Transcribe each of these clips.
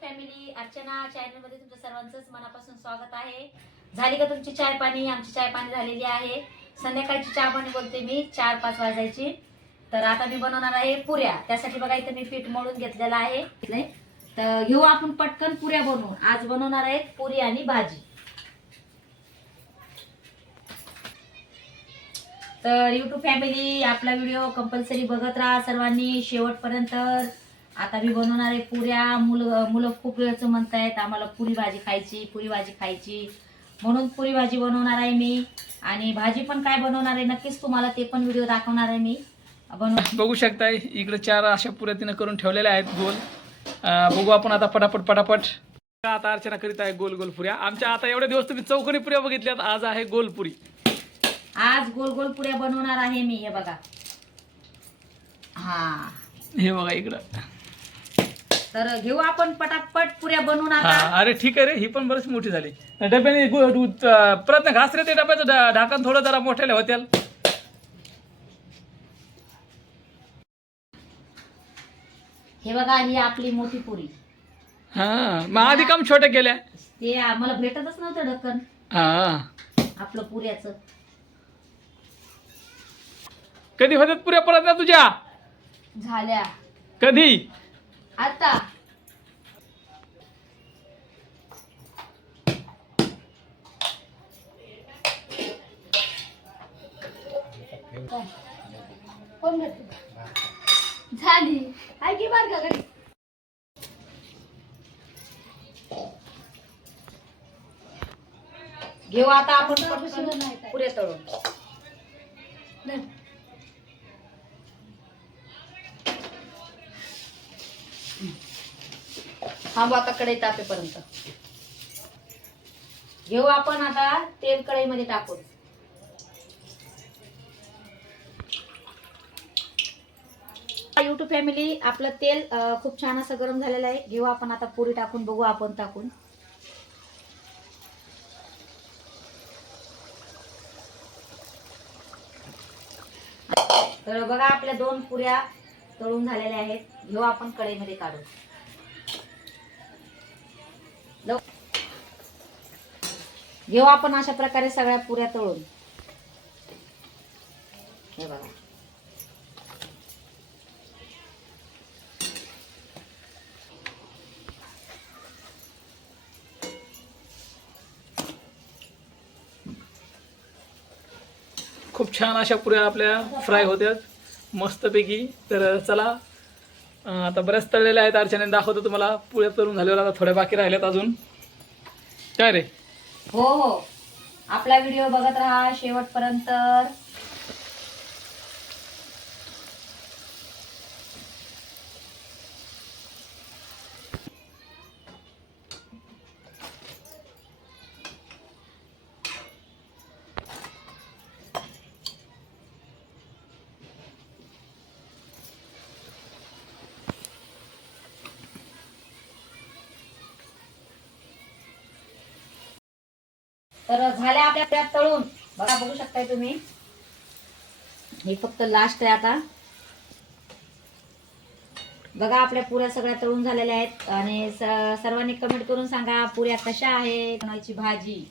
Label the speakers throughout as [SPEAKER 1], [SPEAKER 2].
[SPEAKER 1] Family Archana चॅनलमध्ये तुमचं सर्वांचंच मनापासून स्वागत आहे. झाली का तुमची चाय पाणी आमची चाय पाणी झालेली आहे. संध्याकाळची चहा पाणी बोलते मी चार पाच वाजायची. तर आता मी बनवणार आहे पुऱ्या. त्यासाठी बघा इथं मी पीठ मळून घेतलेलं आहे. तर घेऊ आपण पटकन पुऱ्या बनवू आज बनवणार आहेत पुरी आणि भाजी. तर युट्यूब फॅमिली आपला व्हिडिओ कंपल्सरी बघत राहा सर्वांनी. शेवटपर्यंत आता मी बनवणार आहे पुऱ्या मुलं मुलं खूप वेळचं म्हणतायत आम्हाला पुरी भाजी खायची पुरी भाजी खायची. म्हणून पुरी भाजी बनवणार आहे मी. आणि भाजी पण काय बनवणार आहे नक्कीच तुम्हाला ते पण व्हिडिओ दाखवणार आहे मी. बनव
[SPEAKER 2] बघू शकताय इकडे चार अशा पुऱ्या तिनं करून ठेवलेल्या आहेत गोल. बघू आपण आता पटापट पटापट. आता अर्चना करीत आहे गोल गोल पुऱ्या. आमच्या आता एवढे दिवस तुम्ही चौकोनी पुऱ्या बघितल्यात आज आहे गोलपुरी
[SPEAKER 1] आज गोल गोल पुऱ्या बनवणार आहे मी हे बघा. हा.
[SPEAKER 2] हे बघा इकडं.
[SPEAKER 1] तर घेऊ आपण पटापट पुऱ्या बनवून
[SPEAKER 2] हा
[SPEAKER 1] आता
[SPEAKER 2] अरे ठीक आहे रे ही पण बरीच मोठी झाली. डब्याने गु- गु- अं, प्रयत्न घास रे ते डब्याचं ढा- ढाकण थोडं जरा मोठ्याला होत्याल.
[SPEAKER 1] हे बघा ही आपली मोठी पुरी.
[SPEAKER 2] हा मग आधी काम छोट्या केल्या.
[SPEAKER 1] ते आम्हाला भेटतच नव्हतं ढक्कन.
[SPEAKER 2] हा.
[SPEAKER 1] आपलं पुऱ्याचं.
[SPEAKER 2] कधी होत्यात पुऱ्या पडत ना तुझ्या?
[SPEAKER 1] झाल्या.
[SPEAKER 2] कधी?
[SPEAKER 1] आता. कोण झाली. आहे की बार का घरी? घेऊ आता आपण पुऱ्या तळून. थांबू आता कढई तापेपर्यंत. घेऊ आपण आता तेल कढईमध्ये टाकून. युट्यूब फॅमिली आपलं तेल खूप छान असं गरम झालेलं आहे. घेऊ आपण आता पुरी टाकून बघू आपण टाकून. तर बघा आपल्या दोन पुऱ्या तळून झालेले आहेत. घेऊ आपण कढईमध्ये काढू घेऊ आपण अशा प्रकारे सगळ्या पुऱ्या तळून. हे बघा.
[SPEAKER 2] खूप छान अशा पुऱ्या आपल्या फ्राय होत्या मस्तपैकी. तर चला. आता बऱ्याच तळलेल्या आहेत. अर्चने दाखवतो तुम्हाला. पुऱ्या करून झालेला आता थोड्या बाकी राहिल्यात अजून. काय रे?
[SPEAKER 1] हो हो. आपला व्हिडिओ बघत राहा शेवटपर्यंत. तर झाल्या आपल्या पुऱ्या तळून. बघा बघू शकताय तुम्ही. हे फक्त लास्ट आहे आता. बघा आपल्या पुऱ्या सगळ्या तळून झालेल्या आहेत. आणि सर्वांनी कमेंट करून सांगा पुऱ्या कशा आहे बनवायची भाजी?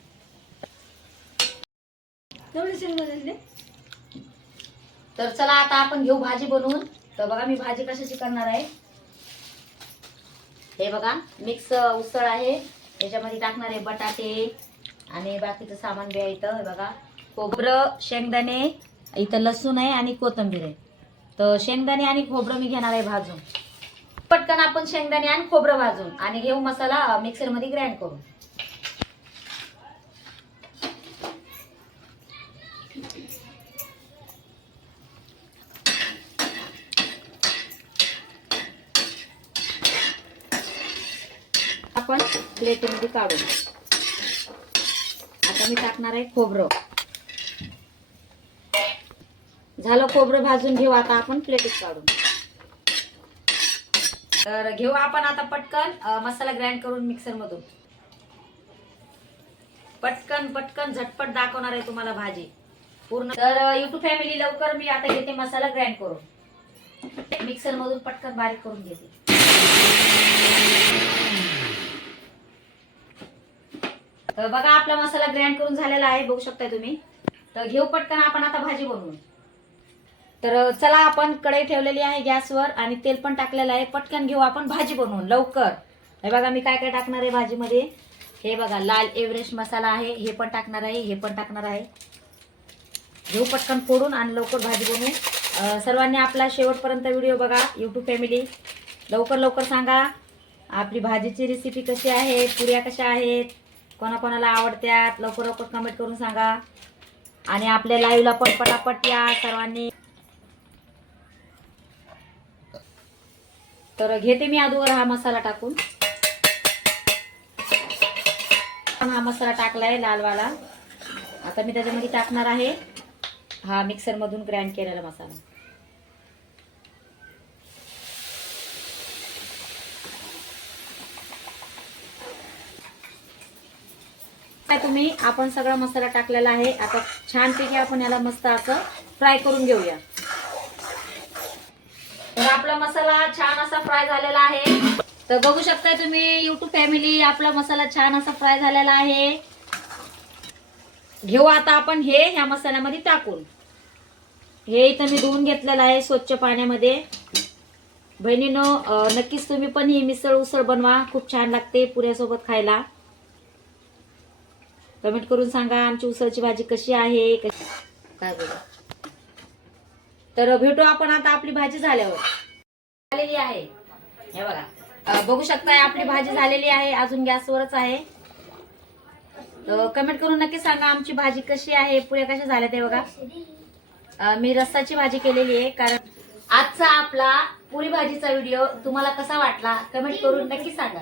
[SPEAKER 1] तर चला आता आपण घेऊ भाजी बनवून. तर बघा मी भाजी कशाची करणार आहे. हे बघा मिक्स उसळ आहे. याच्यामध्ये टाकणार आहे बटाटे. आणि बाकीचं सामान बी आहे इथं. बघा खोबरं शेंगदाणे इथं लसूण आहे आणि कोथिंबीर आहे. तर शेंगदाणे आणि खोबरं मी घेणार आहे भाजून. पटकन आपण शेंगदाणे आणि खोबरं भाजून आणि घेऊ मसाला मिक्सरमध्ये ग्राइंड करून. आपण प्लेटमध्ये काढू. आता मी टाकणार आहे खोबरं. झालं खोबरं भाजून घेऊ आता आपण प्लेटीत काढून. तर घेऊ आपण आता पटकन मसाला ग्राइंड करून मिक्सर मधून. पटकन पटकन झटपट दाखवणार आहे तुम्हाला भाजी. पूर्ण तर युट्यूब फॅमिली लवकर मी आता घेते मसाला ग्राइंड करून. मिक्सर मधून पटकन बारीक करून घेते. तर बघा आपला मसाला ग्राइंड करून झालेला आहे बघू शकताय तुम्ही. तर घेऊ पटकन आपण आता भाजी बनवू तर चला आपण कढई ठेवलेली आहे गॅसवर आणि तेल पण टाकलेलं आहे. पटकन घेऊ आपण भाजी बनवून लवकर. हे बघा मी काय काय टाकणार आहे भाजीमध्ये? हे बघा लाल एव्हरेस्ट मसाला आहे हे पण टाकणार आहे हे पण टाकणार आहे. घेऊ पटकन फोडून आणि लवकर भाजी बनवू. सर्वांनी आपला शेवटपर्यंत व्हिडिओ बघा यूट्यूब फॅमिली लवकर लवकर सांगा आपली भाजीची रेसिपी कशी आहे पुऱ्या कशा आहेत? कोणाकोणाला आवडत्यात लवकर लवकर कमेंट करून सांगा. आणि आपल्या लाईव्हला पण पटापट या सर्वांनी. तर घेते मी अगोदर हा मसाला टाकून. हा मसाला टाकलाय लालवाला. आता मी त्याच्यामध्ये टाकणार आहे हा मिक्सरमधून ग्राइंड केलेला मसाला. तुम्ही आपण सगळा मसाला टाकलेला आहे. आता छानपैकी आपण याला मस्त असं फ्राय करून घेऊया. तर आपला मसाला छान असा फ्राय झालेला आहे. तर बघू शकताय तुम्ही युट्यूब फॅमिली आपला मसाला छान असा फ्राय झालेला आहे. घेऊ आता आपण हे ह्या मसाल्यामध्ये टाकून. हे इथं मी धुवून घेतलेलं आहे स्वच्छ पाण्यामध्ये. बहिणीनो नक्कीच तुम्ही पण ही मिसळ उसळ बनवा. खूप छान लागते पुऱ्यासोबत खायला. कमेंट करून सांगा आमची उसळची भाजी कशी आहे कशी काय बोलू? तर भेटू आपण आता आपली भाजी झाल्यावर. झालेली आहे. हे बघा. बघू शकताय आपली भाजी झालेली आहे अजून गॅसवरच आहे. कमेंट करून नक्की सांगा आमची भाजी कशी आहे पुऱ्या कशा झाल्या ते बघा. मी रस्साची भाजी केलेली आहे कारण आजचा आपला पुरी भाजीचा व्हिडिओ तुम्हाला कसा वाटला कमेंट करून नक्की सांगा.